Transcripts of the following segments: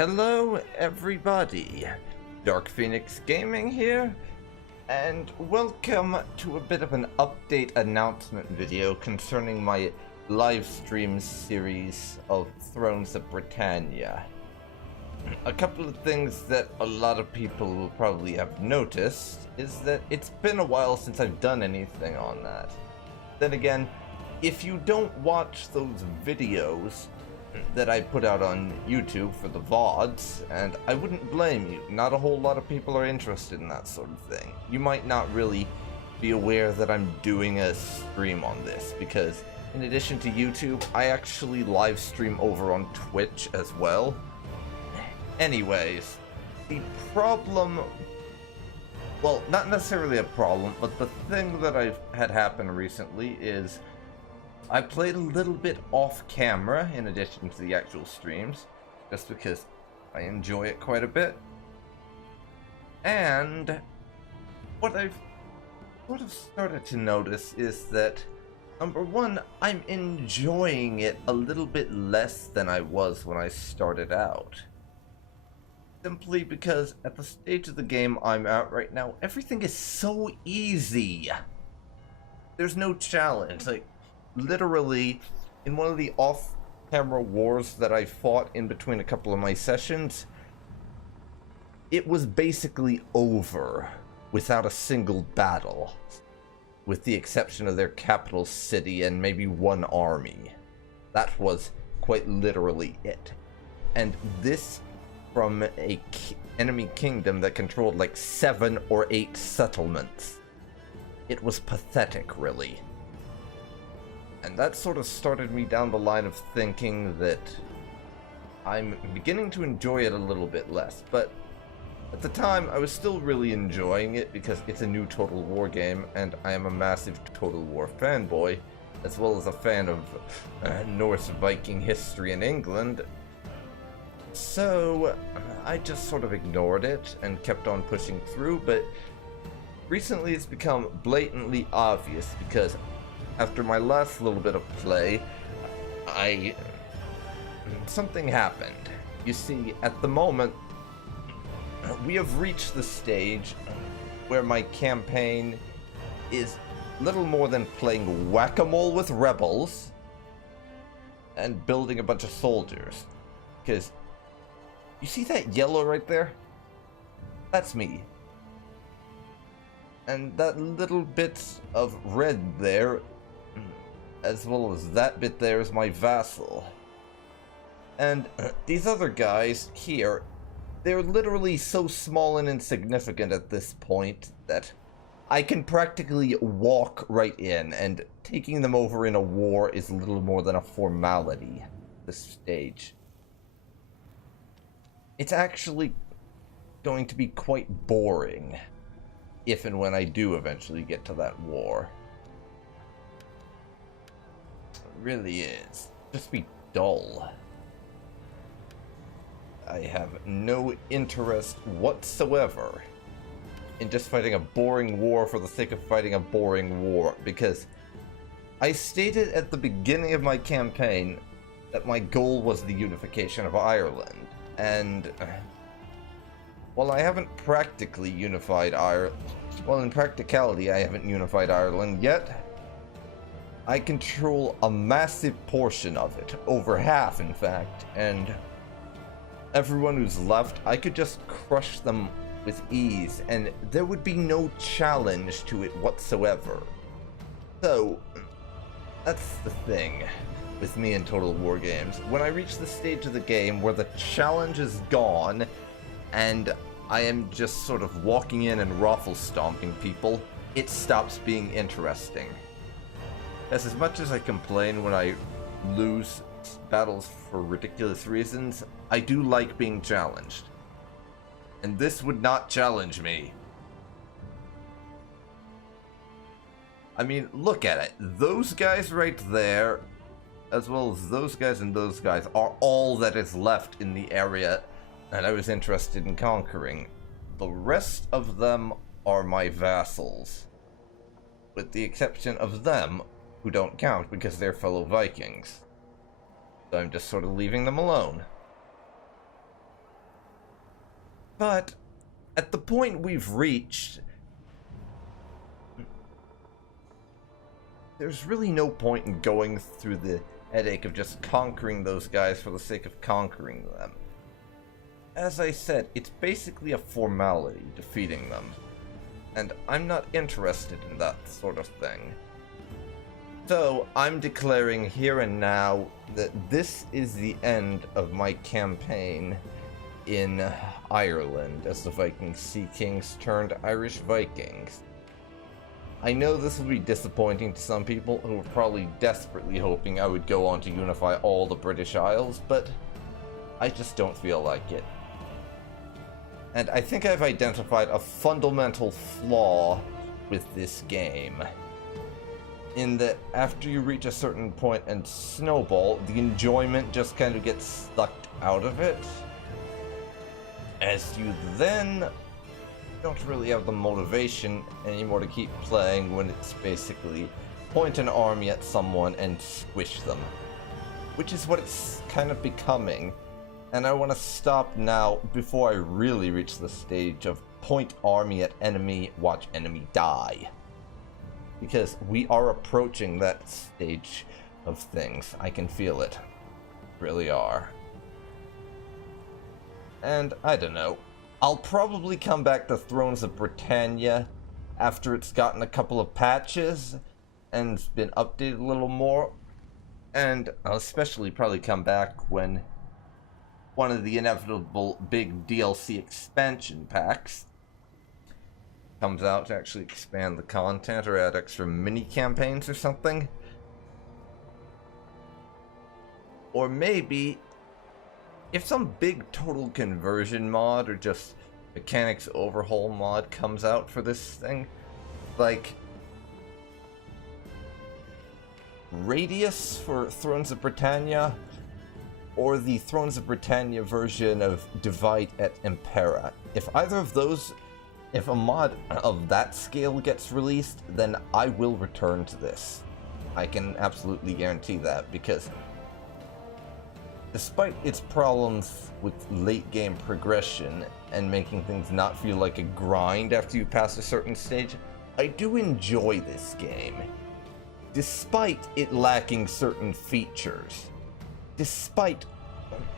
Hello everybody, DarkPhoenix Gaming here, and welcome to a bit of an update announcement video concerning my live stream series of Thrones of Britannia. A couple of things that a lot of people will probably have noticed is that it's been a while since I've done anything on that. Then again, if you don't watch those videos that I put out on YouTube for the VODs, and I wouldn't blame you, not a whole lot of people are interested in that sort of thing. You might not really be aware that I'm doing a stream on this, because in addition to YouTube, I actually live stream over on Twitch as well. Anyways, the problem, well, not necessarily a problem, but the thing that I've had happen recently is I played a little bit off camera in addition to the actual streams, just because I enjoy it quite a bit. And what I've sort of started to notice is that, number one, I'm enjoying it a little bit less than I was when I started out. Simply because at the stage of the game I'm at right now, everything is so easy. There's no challenge. Like, literally, in one of the off-camera wars that I fought in between a couple of my sessions, it was basically over without a single battle, with the exception of their capital city and maybe one army. That was quite literally it. And this from a enemy kingdom that controlled like 7 or 8 settlements. It was pathetic, really. And that sort of started me down the line of thinking that I'm beginning to enjoy it a little bit less. But at the time, I was still really enjoying it because it's a new Total War game, and I am a massive Total War fanboy, as well as a fan of Norse Viking history in England. So I just sort of ignored it and kept on pushing through, but recently it's become blatantly obvious because after my last little bit of play, something happened. You see, at the moment, we have reached the stage where my campaign is little more than playing whack-a-mole with rebels and building a bunch of soldiers. Because, you see that yellow right there? That's me. And that little bit of red there, as well as that bit there, is my vassal. And these other guys here, they're literally so small and insignificant at this point that I can practically walk right in, and taking them over in a war is little more than a formality at this stage. It's actually going to be quite boring if and when I do eventually get to that war. Really is. Just be dull. I have no interest whatsoever in just fighting a boring war for the sake of fighting a boring war, because I stated at the beginning of my campaign that my goal was the unification of Ireland, and while I haven't practically unified Ireland, well, in practicality I haven't unified Ireland yet, I control a massive portion of it, over half in fact, and everyone who's left, I could just crush them with ease, and there would be no challenge to it whatsoever. So, that's the thing with me in Total War games. When I reach the stage of the game where the challenge is gone, and I am just sort of walking in and raffle stomping people, it stops being interesting. As much as I complain when I lose battles for ridiculous reasons, I do like being challenged. And this would not challenge me. I mean, look at it. Those guys right there, as well as those guys and those guys, are all that is left in the area that I was interested in conquering. The rest of them are my vassals, with the exception of them, who don't count because they're fellow Vikings. So I'm just sort of leaving them alone. But at the point we've reached, there's really no point in going through the headache of just conquering those guys for the sake of conquering them. As I said, it's basically a formality defeating them, and I'm not interested in that sort of thing. So I'm declaring here and now that this is the end of my campaign in Ireland as the Viking Sea Kings turned Irish Vikings. I know this will be disappointing to some people who were probably desperately hoping I would go on to unify all the British Isles, but I just don't feel like it. And I think I've identified a fundamental flaw with this game, in that after you reach a certain point and snowball, the enjoyment just kind of gets sucked out of it, as you then don't really have the motivation anymore to keep playing when it's basically point an army at someone and squish them, which is what it's kind of becoming. And I want to stop now before I really reach the stage of point army at enemy, watch enemy die. Because we are approaching that stage of things. I can feel it. Really are. And I don't know. I'll probably come back to Thrones of Britannia after it's gotten a couple of patches and been updated a little more. And I'll especially probably come back when one of the inevitable big DLC expansion packs comes out to actually expand the content or add extra mini campaigns or something. Or maybe if some big total conversion mod or just mechanics overhaul mod comes out for this thing, like Radius for Thrones of Britannia, or the Thrones of Britannia version of Divide et Impera. If either of those, if a mod of that scale gets released, then I will return to this. I can absolutely guarantee that, because despite its problems with late game progression and making things not feel like a grind after you pass a certain stage, I do enjoy this game. Despite it lacking certain features, despite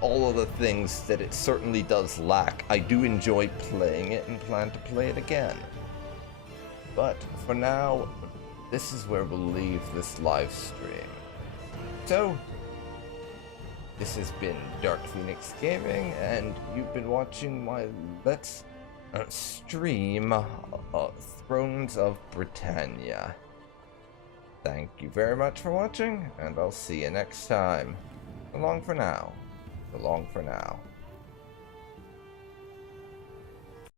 all of the things that it certainly does lack, I do enjoy playing it and plan to play it again. But for now, this is where we'll leave this live stream. So, this has been DarkPhoenix Gaming, and you've been watching my Let's stream Thrones of Britannia. Thank you very much for watching, and I'll see you next time. So long for now. So long for now.